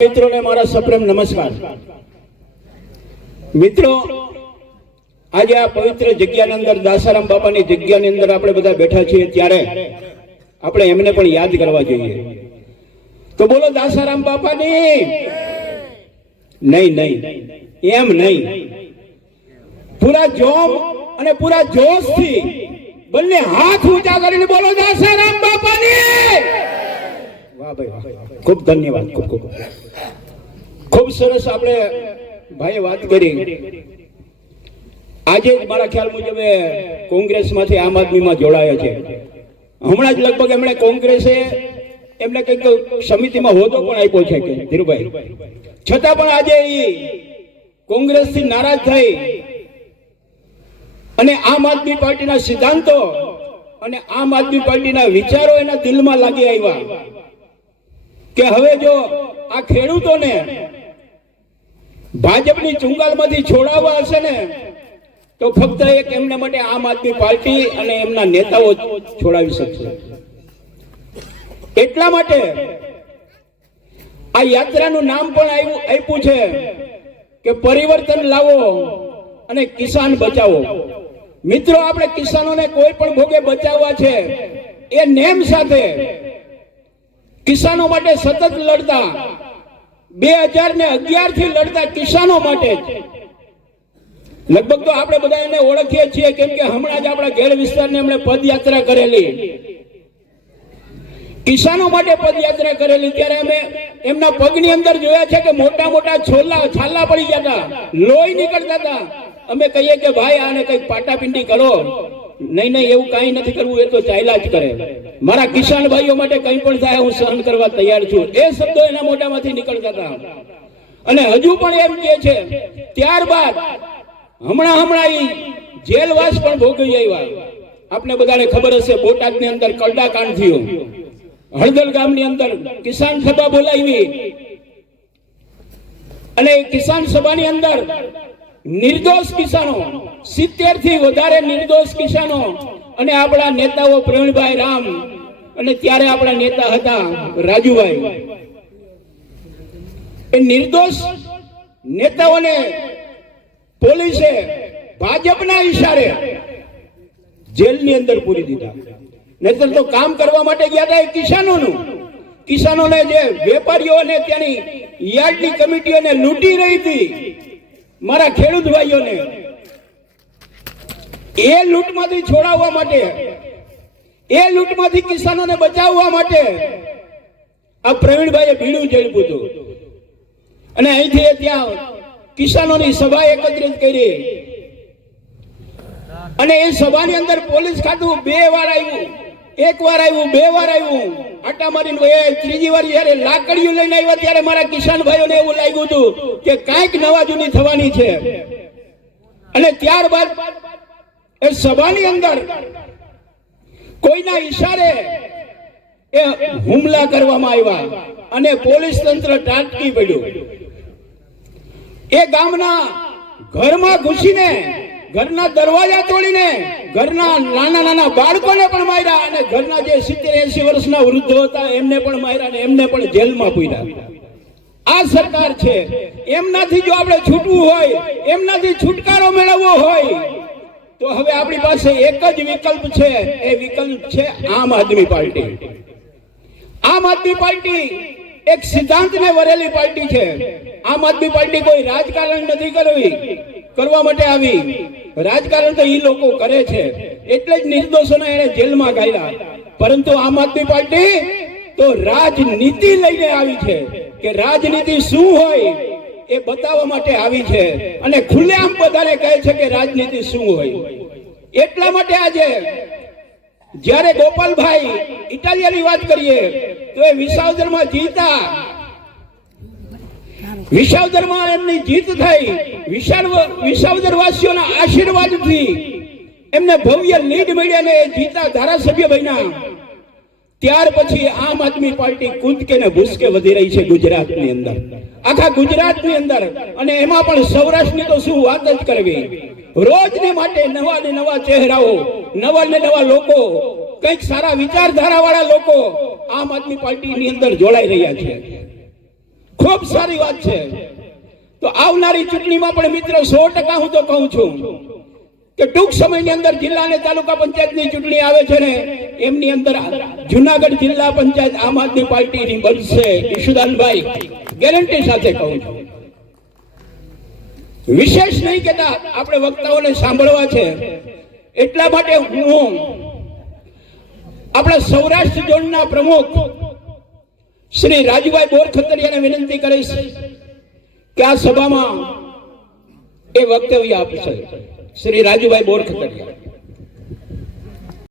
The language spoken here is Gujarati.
મિત્રોને મારા સપ્રેમ નમસ્કાર। મિત્રો, આજે આ પવિત્ર જગ્યાની અંદર દાસારામ બાપાની જગ્યાની અંદર આપણે બધા બેઠા છીએ, ત્યારે આપણે એમને પણ યાદ કરવા જોઈએ। તો બોલો દાસારામ બાપાની। નહીં નહીં, એમ નહીં, પૂરા જોમ અને પૂરા જોશથી બંને હાથ ઊંચા કરીને બોલો દાસારામ બાપાની। વાહ ભાઈ વાહ, ખૂબ ધન્યવાદ, ખૂબ ખૂબ ખૂબ સરસ આપણે ભાઈએ વાત કરી। આજે મારા ખ્યાલ મુજબ કોંગ્રેસમાંથી આમ આદમીમાં જોડાયા છે। હમણાં જ લગભગ એમણે કોંગ્રેસે એમને કંઈક સમિતિમાં હોદ્દો પણ આપ્યો છે કે ધીરુભાઈ, છતાં પણ આજે એ કોંગ્રેસથી નારાજ થઈ અને આમ આદમી પાર્ટીના સિદ્ધાંતો અને આમ આદમી પાર્ટીના વિચારો એના દિલમાં લાગી આવ્યા કે હવે જો આ ખેડૂતોને ભાજપની ચુંગાલમાંથી છોડાવવા હશે ને, તો ફક્ત એક એમના માટે આમ આદમી પાર્ટી અને એમના નેતાઓ છોડાવી શકશે। એટલા માટે આ યાત્રાનું નામ પણ આપ્યું છે કે પરિવર્તન લાવો અને કિસાન બચાવો। મિત્રો, આપણે કિસાનોને કોઈ પણ ભોગે બચાવવા છે, એ નેમ સાથે કિસાનો માટે સતત લડતા 2011 થી લડતા કિસાનો માટે લગભગ તો આપણે બધા એને ઓળખીએ છીએ, કેમ કે હમણાં જ આપણા ઘેર વિસ્તારની એમણે પદયાત્રા કરેલી, કિસાનો માટે પદયાત્રા કરેલી। ત્યારે અમે એમના પગની અંદર જોયા છે કે મોટા મોટા છાલા પડી જતા, લોહી નીકળતા હતા। અમે કહીએ કે ભાઈ આને કઈક પાટાપિંડી કરો। નહીં નહીં, એવું કઈ નથી કરવું, એ તો ચાલ્યા જ કરે। મારા કિસાન ભાઈઓ માટે કઈ પણ થાય હું સહન કરવા તૈયાર છું, એ શબ્દો એના મોઢામાંથી નીકળતા હતા અને હજુ પણ એમ કહે છે। ત્યારબાદ હમણાં જેલવાસ પણ ભોગવી આવ્યા। આપને બધાને ખબર હશે, બોટાદની અંદર કલડાકાંડ થયું, હળદલ ગામની અંદર કિસાન સભા બોલાવી અને કિસાન સભાની અંદર નિર્દોષ કિસાનો, 70 થી વધારે નિર્દોષ કિસાનો અને આપણા નેતાઓ પ્રવીણભાઈ રામ અને ત્યારે આપણા નેતા હતા રાજુભાઈ, એ નિર્દોષ નેતાઓને પોલીસે ભાજપના ઈશારે જેલની અંદર પૂરી દીધા। નહીતર તો કામ કરવા માટે ગયા હતા એ કિસાનોને જે વેપારીઓને ત્યાંની યાર્ડની કમિટીઓને લૂંટી રહી હતી, મારા ખેડૂત ભાઈઓને એ લૂંટમાંથી છોડાવવા માટે, એ લૂંટમાંથી કિસાનોને બચાવવા માટે આ પ્રવીણભાઈએ ભીડું ઝડપ્યું હતું અને અહીંથી ત્યાં કિસાનોની સભા એકત્રિત કરી અને એ સભાની અંદર પોલીસ ખાતું 2 વાર આવ્યું, 1 વાર આવ્યું, 2 વાર આવ્યું, આટા મારીને ત્રીજી વાર જયારે લાકડીઓ લઈને આવ્યા ત્યારે મારા કિસાન ભાઈઓને એવું લાગ્યું હતું કે કાંઈક નવાજૂની થવાની છે। અને ત્યારબાદ એ સભાની અંદર કોઈના ઈશારે એ હુમલા કરવામાં આવ્યા અને પોલીસ તંત્ર ટાટકી પડ્યું। એ ગામના ઘરમાં ઘૂસીને, ઘરના દરવાજા તોડીને ઘરના નાના નાના બાળકોને પણ માર્યા અને ઘરના જે 70-80 વર્ષના વૃદ્ધો હતા એમને પણ માર્યા અને એમને પણ જેલમાં પૂર્યા। આ સરકાર છે, એમનાથી જો આપણે છૂટવું હોય, એમનાથી છુટકારો મેળવવો હોય, તો હવે આપણી પાસે એક જ વિકલ્પ છે, એ વિકલ્પ છે આમ આદમી પાર્ટી। આમ આદમી પાર્ટી એક સિદ્ધાંતને વરેલી પાર્ટી છે। આમ આદમી પાર્ટી કોઈ રાજકારણ નથી કરવા માટે આવી, રાજકારણ તો એ લોકો કરે છે, એટલે જ નિર્દોષોને એને જેલમાં ગાળ્યા। પરંતુ આમ આદમી પાર્ટી તો રાજનીતિ લઈને આવી છે કે રાજનીતિ શું હોય એ બતાવવા માટે આવી છે અને ખુલ્લેઆમ બધાને કહે છે કે રાજનીતિ શું હોય। એટલા માટે આજે જ્યારે ગોપાલભાઈ ઇટાલિયાની વાત કરીએ તો એ વિસાવદરમાં જીતા, વિસાવદરમાં એમની જીત થઈ, વિસાવદરવાસીઓના આશીર્વાદથી એમને ભવ્ય લીડ મળી અને જીતા ધારાસભ્ય બન્યા। ત્યાર પછી આમ આદમી પાર્ટી કૂદકે ને ભૂસકે વધી રહી છે ગુજરાતની અંદર, આખા ગુજરાતની અંદર, અને એમાં પણ સૌરાષ્ટ્રની તો શું વાત જ કરવી। રોજને માટે નવા ને નવા ચહેરાઓ, નવા ને નવા લોકો, કંઈક સારા વિચારધારા વાળા લોકો આમ આદમી પાર્ટીની અંદર જોડાઈ રહ્યા છે। ખૂબ સારી વાત છે. તો આવનારી ચૂંટણીમાં પણ મિત્રો 100% હું તો કહું છું કે ટૂંક સમયની અંદર જિલ્લા અને તાલુકા પંચાયતની ચૂંટણી આવે છે ને એમની અંદર જુનાગઢ જિલ્લા પંચાયત આમ આદમી પાર્ટીની બનશે. ઈશુદાનભાઈ ગેરંટી સાથે કહું છું. વિશેષ નહીં કહેતા, આપણે વક્તાઓને સાંભળવા છે એટલા માટે હું આપણા સૌરાષ્ટ્ર ઝોનના પ્રમુખ શ્રી રાજુભાઈ બોરખતરિયાને વિનંતી કરીશ કે આ સભામાં એ વક્તવ્ય આપશે. શ્રી રાજુભાઈ બોરખતરિયા.